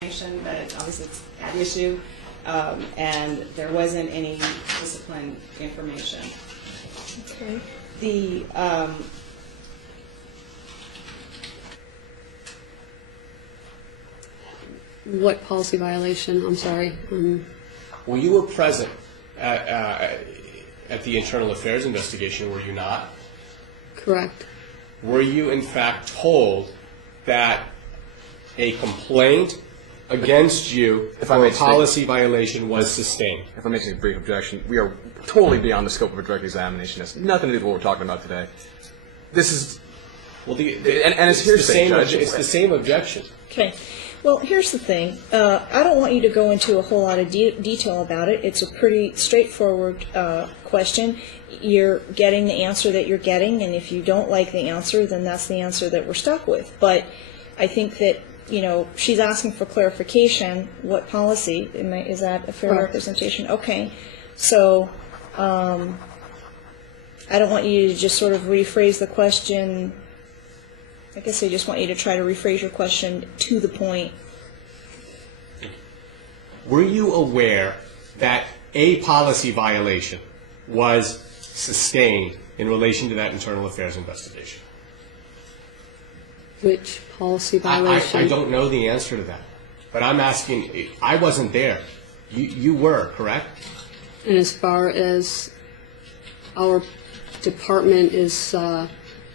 But obviously it's at issue, and there wasn't any discipline information. Okay. The What policy violation? I'm sorry. Well, you were present at the internal affairs investigation, were you not? Correct. Were you in fact told that a complaint against you for a policy violation was sustained? If I'm making a brief objection, we are totally beyond the scope of a direct examination. It's nothing to do with what we're talking about today. This is, Well, and it's hearsay, Judge. It's the same objection. Okay. Well, here's the thing. I don't want you to go into a whole lot of detail about it. It's a pretty straightforward question. You're getting the answer that you're getting, and if you don't like the answer, then that's the answer that we're stuck with. But I think that, you know, she's asking for clarification. What policy? Is that a fair representation? Okay. So I don't want you to just sort of rephrase the question. I guess I just want you to try to rephrase your question to the point. Were you aware that a policy violation was sustained in relation to that internal affairs investigation? Which policy violation? I don't know the answer to that, but I'm asking. I wasn't there. You were, correct? And as far as our department is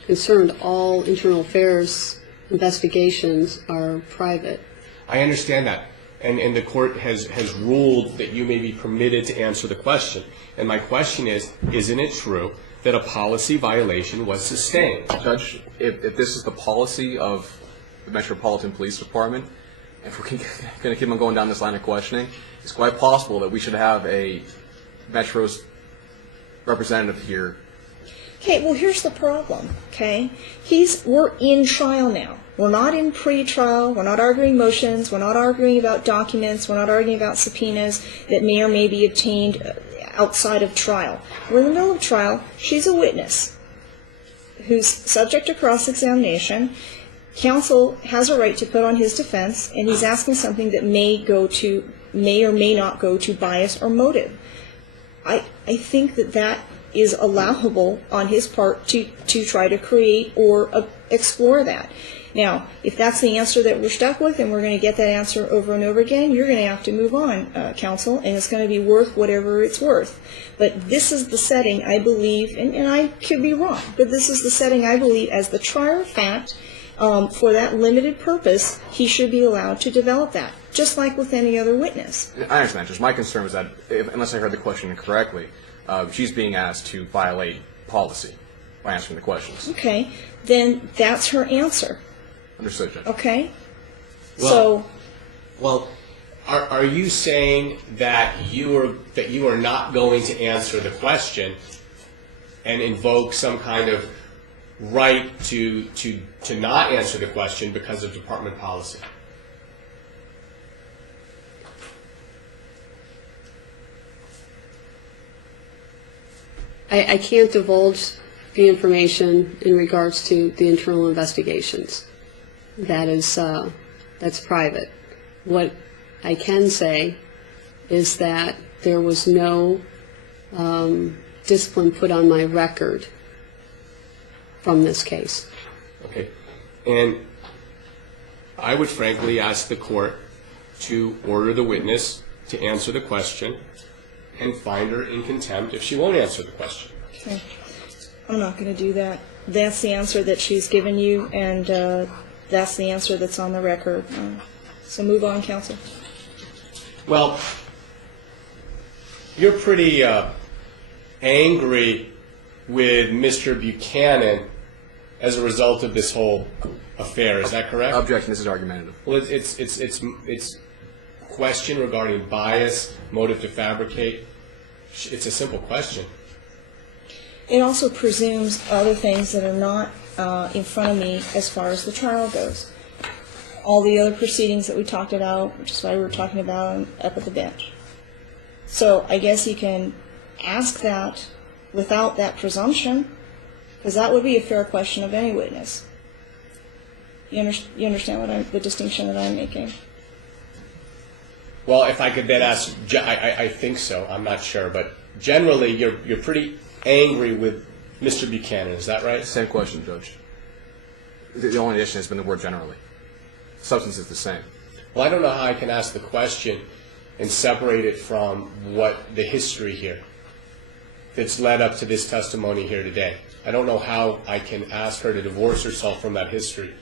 concerned, all internal affairs investigations are private. I understand that, and the court has ruled that you may be permitted to answer the question. And my question is, isn't it true that a policy violation was sustained? Judge, if this is the policy of the Metropolitan Police Department, if we're going to keep on going down this line of questioning, it's quite possible that we should have a Metro's representative here. Okay, well, here's the problem, okay? We're in trial now. We're not in pre-trial. We're not arguing motions. We're not arguing about documents. We're not arguing about subpoenas that may or may be obtained outside of trial. We're in the middle of trial. She's a witness who's subject to cross-examination. Counsel has a right to put on his defense, and he's asking something that may or may not go to bias or motive. I think that is allowable on his part to try to create or explore that. Now, if that's the answer that we're stuck with and we're going to get that answer over and over again, you're going to have to move on, counsel, and it's going to be worth whatever it's worth. But this is the setting, I believe, and I could be wrong, but this is the setting I believe as the trier of fact, for that limited purpose, he should be allowed to develop that, just like with any other witness. I understand, Judge. My concern was that, unless I heard the question incorrectly, she's being asked to violate policy by answering the questions. Okay, then that's her answer. Understood, Judge. Okay? Well, are you saying that you are not going to answer the question and invoke some kind of right to not answer the question because of department policy? I can't divulge the information in regards to the internal investigations. That's private. What I can say is that there was no discipline put on my record from this case. Okay. And I would frankly ask the court to order the witness to answer the question and find her in contempt if she won't answer the question. Okay. I'm not going to do that. That's the answer that she's given you, and that's the answer that's on the record. So move on, counsel. Well, you're pretty angry with Mr. Buchanan as a result of this whole affair. Is that correct? Objection. This is argumentative. Well, it's question regarding bias, motive to fabricate. It's a simple question. It also presumes other things that are not in front of me as far as the trial goes. All the other proceedings that we talked about, which is why we were talking about up at the bench. So I guess you can ask that without that presumption, because that would be a fair question of any witness. You understand the distinction that I'm making? Well, if I could then ask, I think so. I'm not sure, but generally, you're pretty angry with Mr. Buchanan. Is that right? Same question, Judge. The only addition has been the word generally. Substance is the same. Well, I don't know how I can ask the question and separate it from what the history here that's led up to this testimony here today. I don't know how I can ask her to divorce herself from that history